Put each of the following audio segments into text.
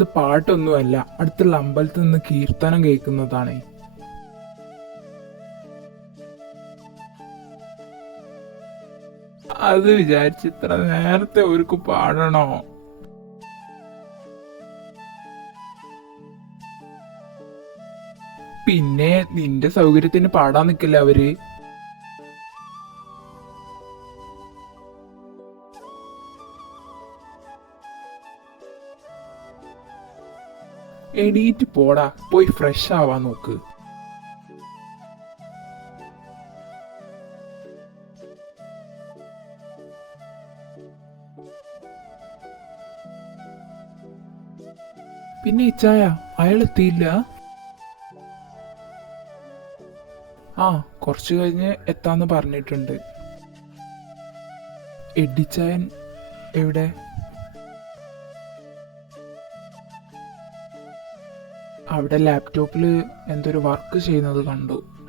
അത് പാട്ടൊന്നുമല്ല അടുത്തുള്ള അമ്പലത്തിൽ നിന്ന് കീർത്തനം കേൾക്കുന്നതാണ്. അത് വിചാരിച്ച് ഇത്ര നേരത്തെ ഒരുക്ക് പാടണോ? പിന്നെ നിന്റെ സൗകര്യത്തിന് പാടാൻ നിക്കില്ല അവർ? എണീറ്റ് പോടാ പോയി ഫ്രഷ് ആവാൻ നോക്ക്. പിന്നെ ഇച്ചായ അയാൾ എത്തിയില്ല? ആ കുറച്ചു കഴിഞ്ഞ് എത്താന്ന് പറഞ്ഞിട്ടുണ്ട്. എഡിച്ചായൻ എവിടെ? അവിടെ ലാപ്ടോപ്പിൽ എന്തൊരു വർക്ക് ചെയ്യുന്നത് കണ്ടു.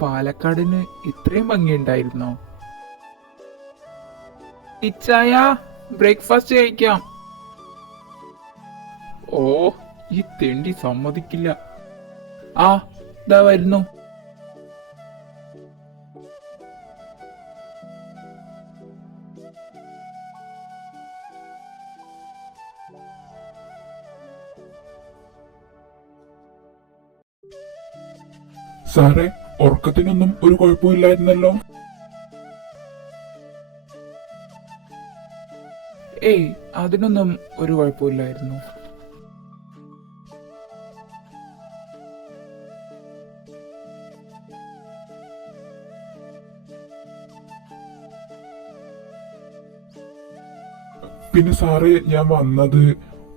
പാലക്കാടിന് ഇത്രയും ഭംഗിയുണ്ടായിരുന്നോ? ഇച്ചായ ബ്രേക്ക്ഫാസ്റ്റ് കഴിക്കാം. ഓ ഈ തെണ്ടി സമ്മതിക്കില്ല. ആ ഇതാ വരുന്നു. സാറേ ഉറക്കത്തിനൊന്നും ഒരു കുഴപ്പമില്ലായിരുന്നല്ലോ. ഏയ് അതിനൊന്നും ഒരു കുഴപ്പമില്ലായിരുന്നു. പിന്നെ സാറേ ഞാൻ വന്നത്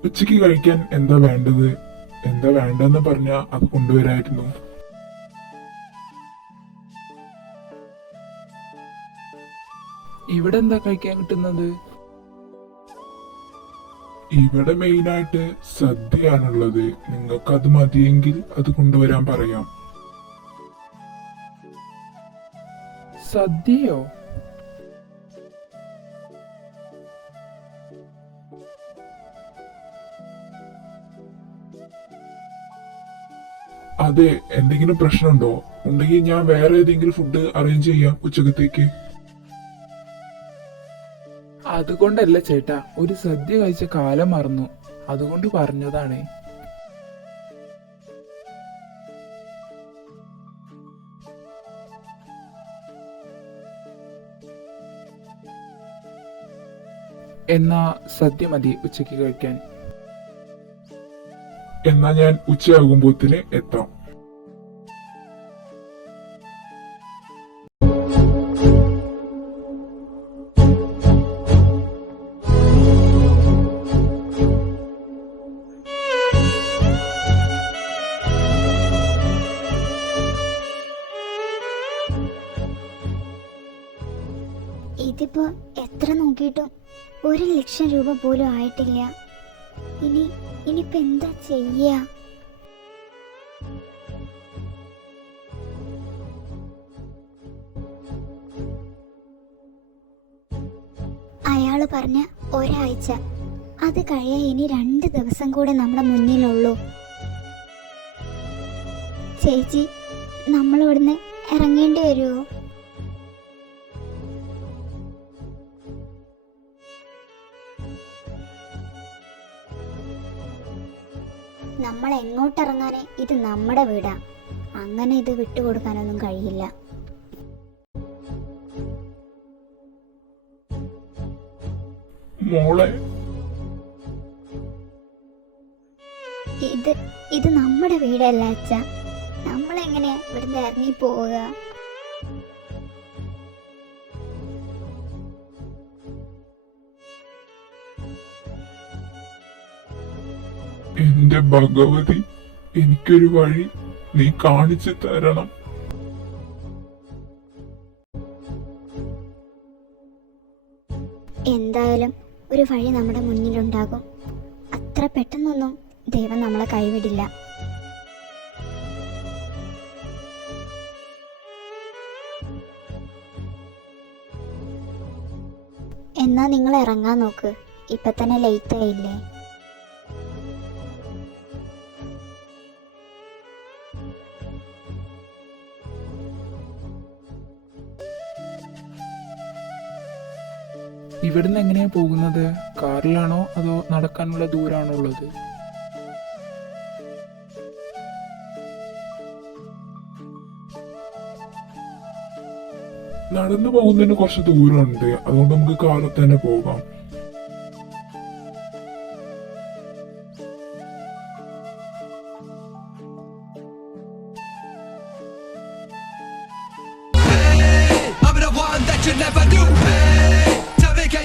ഉച്ചയ്ക്ക് കഴിക്കാൻ എന്താ വേണ്ടത്? എന്താ വേണ്ടെന്ന് പറഞ്ഞാൽ അത് കൊണ്ടുവരായിരുന്നു. ഇവിടെ എന്താ കഴിക്കാൻ കിട്ടുന്നത്? ഇവിടെ മെയിനായിട്ട് സദ്യയാണുള്ളത്. നിങ്ങൾക്ക് അത് മതിയെങ്കിൽ അത് കൊണ്ടുവരാൻ പറയാം. സദ്യയോ? അതെ എന്തെങ്കിലും പ്രശ്നമുണ്ടോ? ഉണ്ടെങ്കിൽ ഞാൻ വേറെ ഏതെങ്കിലും ഫുഡ് അറേഞ്ച് ചെയ്യാം ഉച്ചക്കത്തേക്ക്. അതുകൊണ്ടല്ല ചേട്ടാ ഒരു സദ്യ കഴിച്ച കാലം മറന്നു. അതുകൊണ്ട് പറഞ്ഞതാണ്. എന്നാ സദ്യ മതി ഉച്ചയ്ക്ക് കഴിക്കാൻ. എന്നാ ഞാൻ ഉച്ചയാകുമ്പോത്തിന് എത്താം. നോക്കിയിട്ടും ഒരു ലക്ഷം രൂപ പോലും ആയിട്ടില്ല. ഇനി ഇനിയിപ്പോ എന്താ ചെയ്യ? അയാൾ പറഞ്ഞ ഒരാഴ്ച. അത് കഴിയാൻ ഇനി രണ്ട് ദിവസം കൂടെ നമ്മുടെ മുന്നിലുള്ളൂ. ചേച്ചി നമ്മളിവിടുന്ന് ഇറങ്ങേണ്ടി വരുമോ എങ്ങോട്ടിറങ്ങാനേ ഇത് നമ്മുടെ വീടാ. അങ്ങനെ ഇത് വിട്ടുകൊടുക്കാനൊന്നും കഴിയില്ല. മോളെ. ഇത് ഇത് നമ്മുടെ വീടല്ല അച്ഛ. നമ്മളെങ്ങനെ ഇവിടുന്ന് ഇറങ്ങി പോവുക എന്റെ ഭഗവതി. എനിക്കൊരു വഴി നീ കാണിച്ചു തരണം. എന്തായാലും ഒരു വഴി നമ്മുടെ മുന്നിലുണ്ടാകും. അത്ര പെട്ടെന്നൊന്നും ദൈവം നമ്മളെ കൈവിടില്ല. എന്നാ നിങ്ങൾ ഇറങ്ങാൻ നോക്ക്. ഇപ്പൊ തന്നെ ലേറ്റ് ആയില്ലേ? ഇവിടുന്ന് എങ്ങനെയാണ് പോകുന്നത്? കാറിലാണോ അതോ നടക്കാനുള്ള ദൂരാണോ ഉള്ളത്? നടന്നു പോകുന്നതിന് കുറച്ച് ദൂരമുണ്ട്. അതുകൊണ്ട് നമുക്ക് കാറിൽ തന്നെ പോകാം. I'm the one that you never knew. Hey,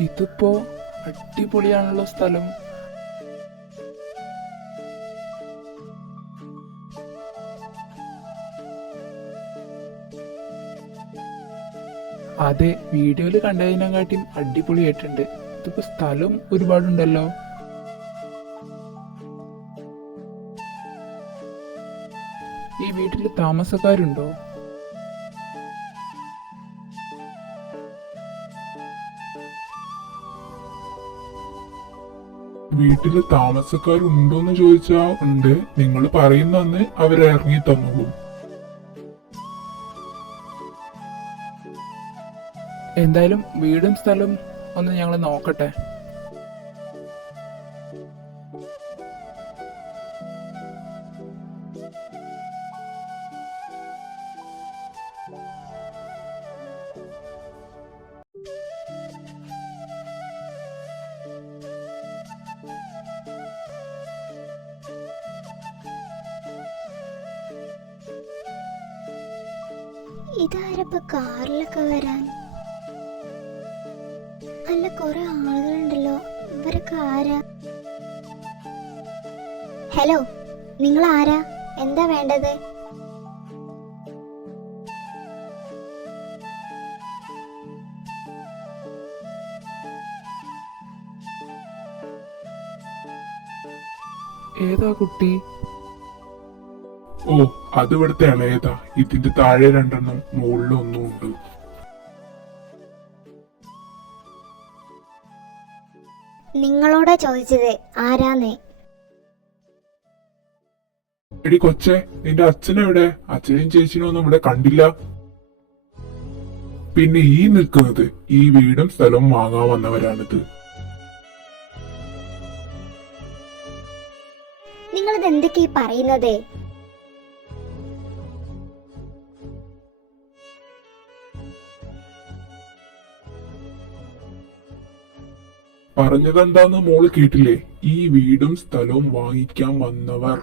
ഇതിപ്പോ അടിപൊളിയാണുള്ള സ്ഥലം. അതെ വീഡിയോയിൽ കണ്ടതിനെക്കാട്ടിയും അടിപൊളിയായിട്ടുണ്ട്. ഇതിപ്പോ സ്ഥലം ഒരുപാടുണ്ടല്ലോ. ഈ വീട്ടിൽ താമസക്കാരുണ്ടോ? വീട്ടിൽ താമസക്കാരുണ്ടോന്ന് ചോദിച്ചാ ഉണ്ട്. നിങ്ങൾ പറയുന്നന്ന് അവരെ ഇറങ്ങി തന്നോളൂ. എന്തായാലും വീടും സ്ഥലവും ഒന്ന് ഞങ്ങൾ നോക്കട്ടെ. ഇതാരപ്പ കാറിലൊക്കെ വരാൻ? അല്ല കുറെ ആളുകളുണ്ടല്ലോ. ഇവരൊക്കെ ആരാ? ഹലോ നിങ്ങൾ ആരാ എന്താ വേണ്ടത്? ഏതാ കുട്ടി? ഓ അത് ഇവിടുത്തെ ഇളയതാ ഇതിന്റെ താഴെ രണ്ടെണ്ണം മുകളിൽ ഒന്നും ഉണ്ട്. നിങ്ങളോടാ ചോദിച്ചത് ആരാന്ന്? എടി കൊച്ചെ നിന്റെ അച്ഛനെവിടെ അച്ഛനെയും ചേച്ചിനും ഒന്നും ഇവിടെ കണ്ടില്ല. പിന്നെ ഈ നിൽക്കുന്നത് ഈ വീടും സ്ഥലവും വാങ്ങാൻ വന്നവരാണിത്. നിങ്ങളിത് എന്തൊക്കെയാ പറയുന്നത്? പറഞ്ഞതെന്താന്ന് മോൾ കേട്ടില്ലേ? ഈ വീടും സ്ഥലവും വാങ്ങിക്കാൻ വന്നവർ.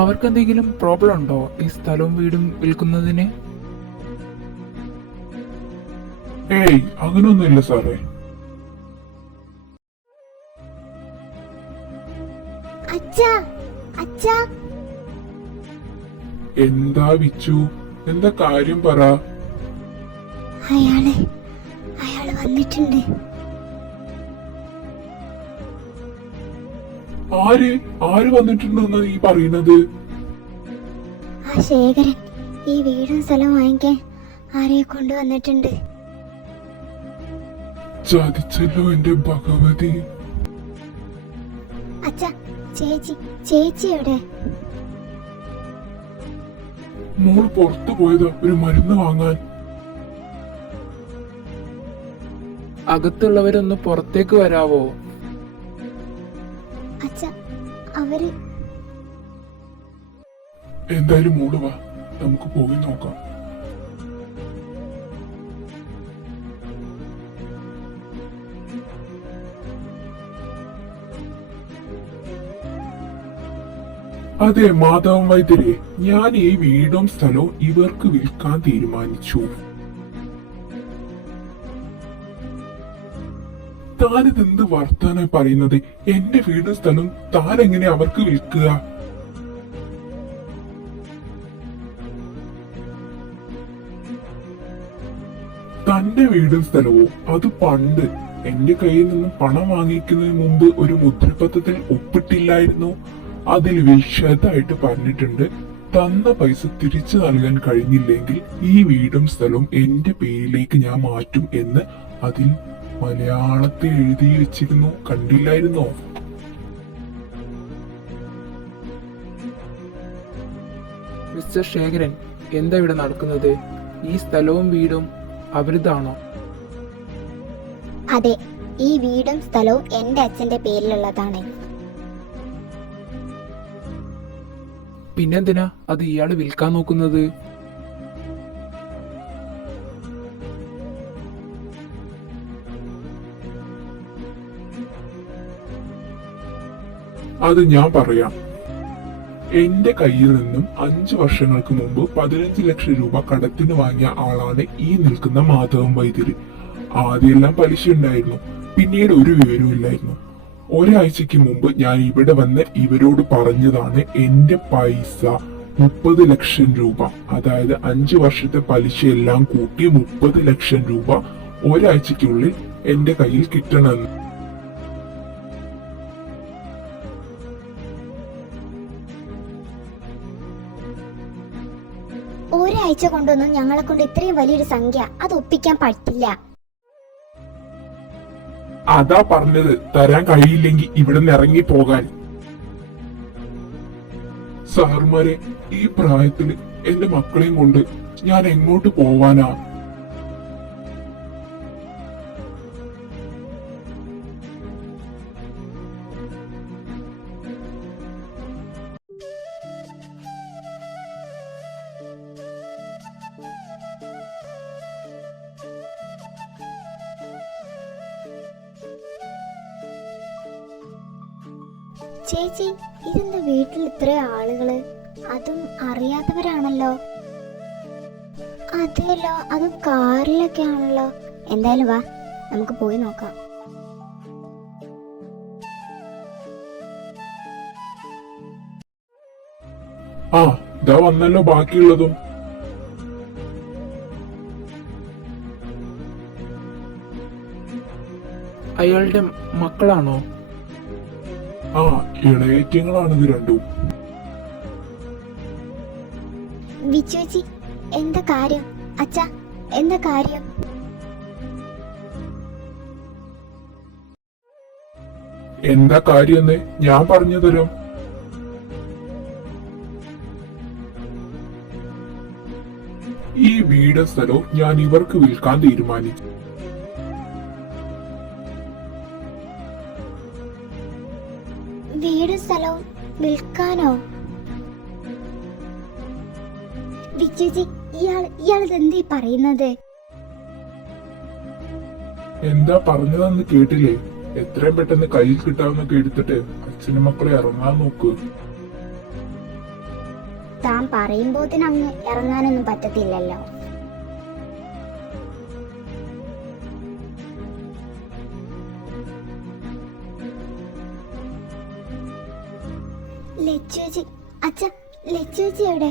അവർക്ക് എന്തെങ്കിലും പ്രോബ്ലം ഉണ്ടോ ഈ സ്ഥലവും വീടും വിൽക്കുന്നതിന്? ഏയ് അങ്ങനൊന്നുമില്ല സാറേ. എന്താ വിച്ചു? എന്താ കാര്യം പറ. അയാൾ അയാൾ വന്നിട്ടുണ്ട്. ആര്? ആര് വന്നിട്ടുണ്ടെന്ന് നീ പറയുന്നത്? ആ ശേഖരൻ ഈ വീടും സ്ഥലം വാങ്ങിക്കാൻ ആരെ കൊണ്ടുവന്നിട്ടുണ്ട്. ചതിച്ചല്ലോ എന്റെ ഭഗവതി. അച്ഛ ചേച്ചി ചേച്ചി എവിടെ? മോൾ പുറത്തു പോയതാ ഒരു മരുന്ന് വാങ്ങാൻ. അകത്തുള്ളവരൊന്ന് പുറത്തേക്ക് വരാവോ? അച്ഛ അവർ എന്തായാലും മോൾ വാ. നമുക്ക് പോയി നോക്കാം. അതെ മാധവൻ വൈദ്യരെ ഞാൻ ഈ വീടും സ്ഥലവും ഇവർക്ക് വിൽക്കാൻ തീരുമാനിച്ചു. താനിതെന്ത് വർത്താനായി പറയുന്നത്? എന്റെ വീടും സ്ഥലവും താൻ എങ്ങനെ അവർക്ക് വിൽക്കുക? തന്റെ വീടും സ്ഥലവും അത് പണ്ട് എന്റെ കയ്യിൽ നിന്നും പണം വാങ്ങിക്കുന്നതിന് മുമ്പ് ഒരു മുദ്രപത്രത്തിൽ ഒപ്പിട്ടില്ലായിരുന്നു. അതിൽ വിശദമായിട്ട് പറഞ്ഞിട്ടുണ്ട്. തന്ന പൈസ തിരിച്ചു നൽകാൻ കഴിഞ്ഞില്ലെങ്കിൽ ഈ വീടും സ്ഥലവും എന്റെ പേരിലേക്ക് ഞാൻ മാറ്റും എന്ന് അതിൽ മലയാളത്തിൽ എഴുതി വെച്ചിരുന്നു. കണ്ടില്ലായിരുന്നോ? മിസ്റ്റർ ശേഖരൻ എന്താ ഇവിടെ നടക്കുന്നത്? ഈ സ്ഥലവും വീടും അവരുതാണോ അതെ ഈ വീടും സ്ഥലവും എന്റെ അച്ഛന്റെ പേരിലുള്ളതാണ്. പിന്നെന്തിനാ അത് ഇയാൾ വിൽക്കാൻ നോക്കുന്നത്? അത് ഞാൻ പറയാം. എന്റെ കയ്യിൽ നിന്നും അഞ്ചു വർഷങ്ങൾക്ക് മുമ്പ് പതിനഞ്ച് ലക്ഷം രൂപ കടത്തിന് വാങ്ങിയ ആളാണ് ഈ നിൽക്കുന്ന മാധവൻ വൈദ്യര്. ആദ്യമെല്ലാം പലിശ ഉണ്ടായിരുന്നു. പിന്നീട് ഒരു വിവരവും ഇല്ലായിരുന്നു. ഒരാഴ്ചക്ക് മുമ്പ് ഞാൻ ഇവിടെ വന്ന് ഇവരോട് പറഞ്ഞതാണ് എന്റെ പൈസ മുപ്പത് ലക്ഷം രൂപ. അതായത് അഞ്ചു വർഷത്തെ പലിശ എല്ലാം കൂട്ടി മുപ്പത് ലക്ഷം രൂപ ഒരാഴ്ചക്കുള്ളിൽ എന്റെ കയ്യിൽ കിട്ടണമെന്ന്. ഒരാഴ്ച കൊണ്ടൊന്നും ഞങ്ങളെ കൊണ്ട് ഇത്രയും വലിയൊരു സംഖ്യ അത് ഒപ്പിക്കാൻ പറ്റില്ല. അതാ പറഞ്ഞത് തരാൻ കഴിയില്ലെങ്കിൽ ഇവിടുന്ന് ഇറങ്ങി പോകാൻ. സാറുമാരെ ഈ പ്രായത്തിൽ എന്റെ മക്കളെയും കൊണ്ട് ഞാൻ എങ്ങോട്ട് പോവാനാ? ചേച്ചി ഇതെന്താ വീട്ടിൽ ഇത്ര ആളുകൾ? അതും അറിയാത്തവരാണല്ലോ. അതെയല്ലോ അതും കാറിലൊക്കെ ആണല്ലോ എന്തായാലും വാ നമുക്ക് പോയി നോക്കാം. ആ ഇതാ വന്നല്ലോ ബാക്കിയുള്ളതും. അയാളുടെ മക്കളാണോ? ആ ഇളയറ്റങ്ങളാണിത് രണ്ടും. വിച്ചുവച്ചി എന്താ കാര്യം? അച്ഛ എന്താ കാര്യം? എന്താ കാര്യമെന്ന് ഞാൻ പറഞ്ഞു തരും. ഈ വീട് സ്ഥലവും ഞാൻ ഇവർക്ക് വിൽക്കാൻ തീരുമാനിച്ചു. വിൽക്കാനോ വിജുജി ഇയാൾ ഇയാൾ ഇതെന്തീ പറയുന്നത്? എന്താ പറഞ്ഞതെന്ന് കേട്ടില്ലേ? എത്രയും പെട്ടെന്ന് കയ്യിൽ കിട്ടാവുന്നൊക്കെ എടുത്തിട്ട് അച്ഛനും മക്കളെ ഇറങ്ങാൻ നോക്ക്. താൻ പറയുമ്പോ അങ്ങ് ഇറങ്ങാനൊന്നും പറ്റത്തില്ലല്ലോ. ലച്ചുചി അച്ഛ ലച്ചുചി എവിടെ?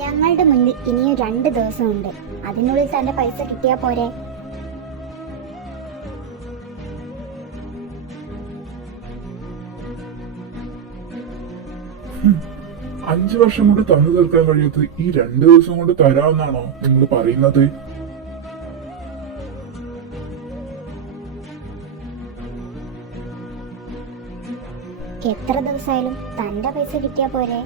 ഞങ്ങളുടെ മുന്നിൽ ഇനിയും രണ്ട് ദിവസമുണ്ട്. അതിനുള്ളിൽ തന്റെ പൈസ കിട്ടിയാ പോരെ? അഞ്ചു വർഷം കൊണ്ട് തന്നു തീർക്കാൻ കഴിയാത്തത് ഈ രണ്ടു ദിവസം കൊണ്ട് തരാമെന്നാണോ നിങ്ങൾ പറയുന്നത്? എത്ര ദിവസമായാലും തന്റെ പൈസ കിട്ടിയാൽ പോരെ?